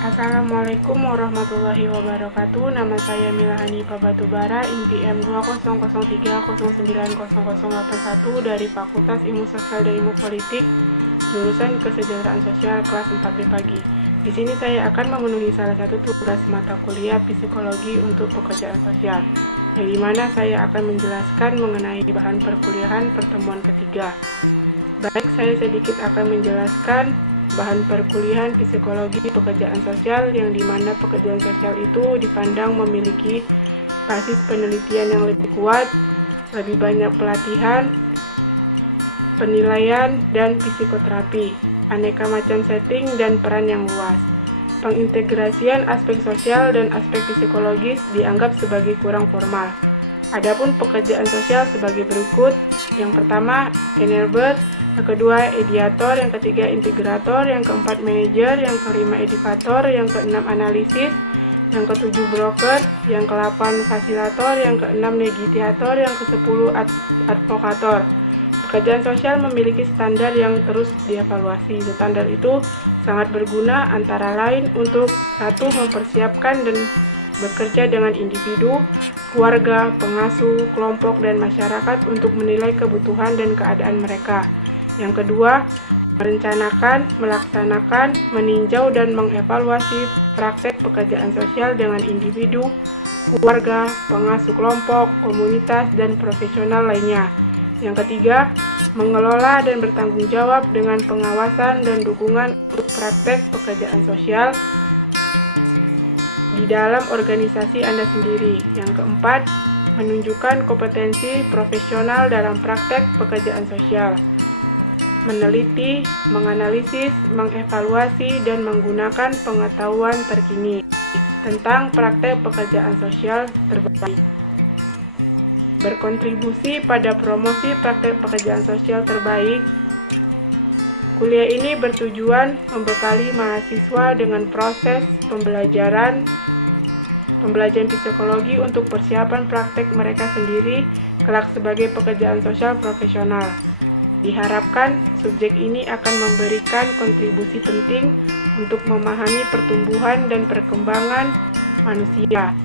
Assalamualaikum warahmatullahi wabarakatuh. Nama saya Mila Hanifah Batubara, NPM 20003090081 dari Fakultas Ilmu Sosial dan Ilmu Politik, jurusan Kesejahteraan Sosial kelas 4B pagi. Di sini saya akan memenuhi salah satu tugas mata kuliah psikologi untuk pekerjaan sosial, yang dimana saya akan menjelaskan mengenai bahan perkuliahan pertemuan ketiga. Baik, saya sedikit akan menjelaskan bahan perkuliahan psikologi pekerjaan sosial, yang dimana pekerjaan sosial itu dipandang memiliki basis penelitian yang lebih kuat, lebih banyak pelatihan, penilaian, dan psikoterapi, aneka macam setting dan peran yang luas. Pengintegrasian aspek sosial dan aspek psikologis dianggap sebagai kurang formal. Adapun pekerjaan sosial sebagai berikut: yang pertama, enabler; yang kedua, ediator; yang ketiga, integrator; yang keempat, manajer; yang kelima, edukator; yang keenam, analisis; yang ketujuh, broker; yang ke-8, fasilitator; yang ke-6, negosiator; yang ke-10, advokator. Pekerjaan sosial memiliki standar yang terus dievaluasi. Standar itu sangat berguna antara lain untuk satu, mempersiapkan dan bekerja dengan individu, keluarga, pengasuh, kelompok, dan masyarakat untuk menilai kebutuhan dan keadaan mereka. Yang kedua, merencanakan, melaksanakan, meninjau, dan mengevaluasi praktek pekerjaan sosial dengan individu, keluarga, pengasuh kelompok, komunitas, dan profesional lainnya. Yang ketiga, mengelola dan bertanggung jawab dengan pengawasan dan dukungan untuk praktek pekerjaan sosial di dalam organisasi Anda sendiri. Yang keempat, menunjukkan kompetensi profesional dalam praktek pekerjaan sosial, meneliti, menganalisis, mengevaluasi, dan menggunakan pengetahuan terkini tentang praktek pekerjaan sosial terbaik, berkontribusi pada promosi praktek pekerjaan sosial terbaik. Kuliah ini bertujuan membekali mahasiswa dengan proses pembelajaran psikologi untuk persiapan praktek mereka sendiri kelak sebagai pekerjaan sosial profesional. Diharapkan subjek ini akan memberikan kontribusi penting untuk memahami pertumbuhan dan perkembangan manusia.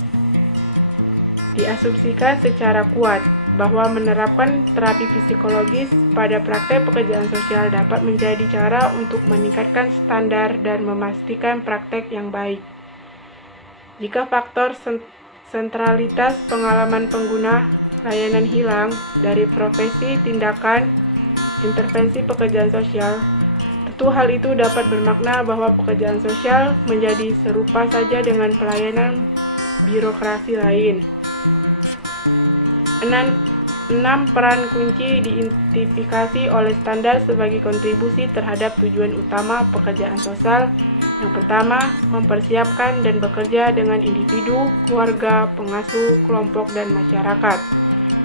Diasumsikan secara kuat bahwa menerapkan terapi psikologis pada praktek pekerjaan sosial dapat menjadi cara untuk meningkatkan standar dan memastikan praktek yang baik. Jika faktor sentralitas pengalaman pengguna layanan hilang dari profesi tindakan intervensi pekerjaan sosial, tentu hal itu dapat bermakna bahwa pekerjaan sosial menjadi serupa saja dengan pelayanan birokrasi lain. 6 peran kunci diidentifikasi oleh standar sebagai kontribusi terhadap tujuan utama pekerjaan sosial. Yang pertama, mempersiapkan dan bekerja dengan individu, keluarga, pengasuh, kelompok, dan masyarakat.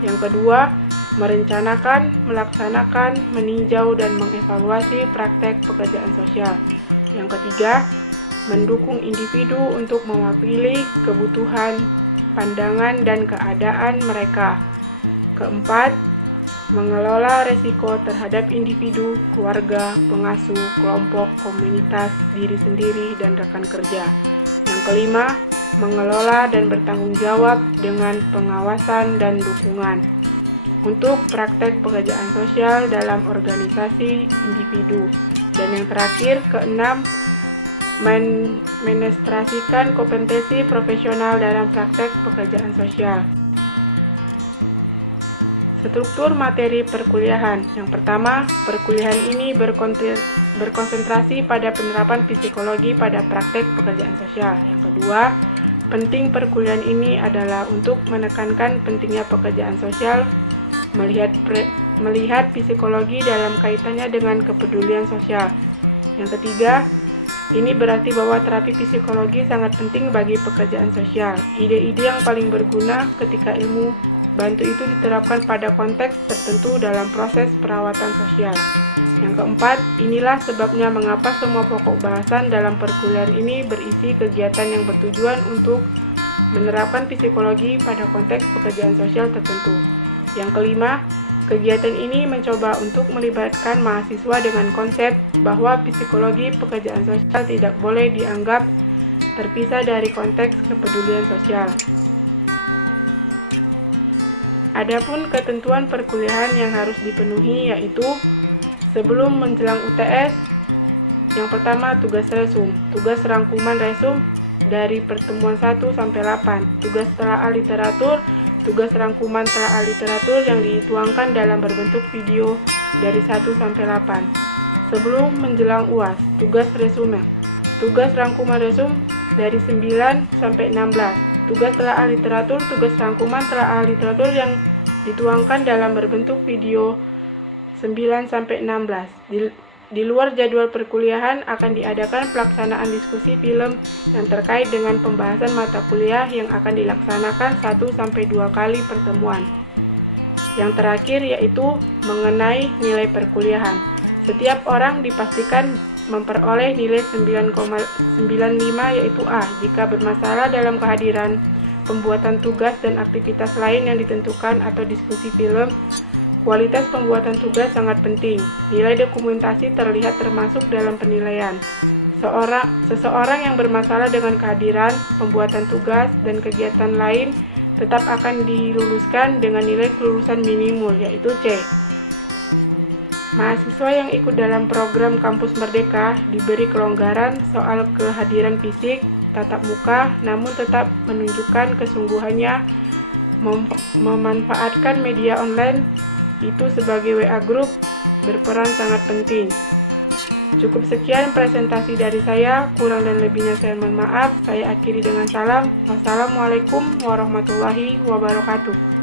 Yang kedua, merencanakan, melaksanakan, meninjau, dan mengevaluasi praktek pekerjaan sosial. Yang ketiga, mendukung individu untuk mewakili kebutuhan, pandangan, dan keadaan mereka. Keempat, mengelola resiko terhadap individu, keluarga, pengasuh, kelompok, komunitas, diri sendiri, dan rekan kerja. Yang kelima, mengelola dan bertanggung jawab dengan pengawasan dan dukungan untuk praktek pekerjaan sosial dalam organisasi individu. Dan yang terakhir, keenam, mendemonstrasikan kompetensi profesional dalam praktek pekerjaan sosial. Struktur materi perkuliahan. Yang pertama, perkuliahan ini berkonsentrasi pada penerapan psikologi pada praktek pekerjaan sosial. Yang kedua, penting perkuliahan ini adalah untuk menekankan pentingnya pekerjaan sosial, melihat psikologi dalam kaitannya dengan kepedulian sosial. Yang ketiga, ini berarti bahwa terapi psikologi sangat penting bagi pekerjaan sosial. Ide-ide yang paling berguna ketika ilmu bantu itu diterapkan pada konteks tertentu dalam proses perawatan sosial. Yang keempat, inilah sebabnya mengapa semua pokok bahasan dalam perkuliahan ini berisi kegiatan yang bertujuan untuk menerapkan psikologi pada konteks pekerjaan sosial tertentu. Yang kelima, kegiatan ini mencoba untuk melibatkan mahasiswa dengan konsep bahwa psikologi pekerjaan sosial tidak boleh dianggap terpisah dari konteks kepedulian sosial. Adapun ketentuan perkuliahan yang harus dipenuhi yaitu sebelum menjelang UTS, yang pertama tugas resum, tugas rangkuman resum dari pertemuan 1 sampai 8, tugas telaah literatur, tugas rangkuman telaah literatur yang dituangkan dalam berbentuk video dari 1 sampai 8. Sebelum menjelang UAS, tugas resume, tugas rangkuman resum dari 9 sampai 16, tugas telaah literatur, tugas rangkuman telaah literatur yang dituangkan dalam berbentuk video 9 sampai 16. Di luar jadwal perkuliahan akan diadakan pelaksanaan diskusi film yang terkait dengan pembahasan mata kuliah yang akan dilaksanakan 1 sampai 2 kali pertemuan. Yang terakhir yaitu mengenai nilai perkuliahan. Setiap orang dipastikan memperoleh nilai 9,95 yaitu A jika bermasalah dalam kehadiran, pembuatan tugas dan aktivitas lain yang ditentukan atau diskusi film. Kualitas pembuatan tugas sangat penting. Nilai dokumentasi terlihat termasuk dalam penilaian. Seseorang yang bermasalah dengan kehadiran, pembuatan tugas, dan kegiatan lain tetap akan diluluskan dengan nilai kelulusan minimum yaitu C. Mahasiswa yang ikut dalam program Kampus Merdeka diberi kelonggaran soal kehadiran fisik, tatap muka, namun tetap menunjukkan kesungguhannya memanfaatkan media online itu sebagai WA Group berperan sangat penting. Cukup sekian presentasi dari saya, kurang dan lebihnya saya mohon maaf. Saya akhiri dengan salam. Wassalamualaikum warahmatullahi wabarakatuh.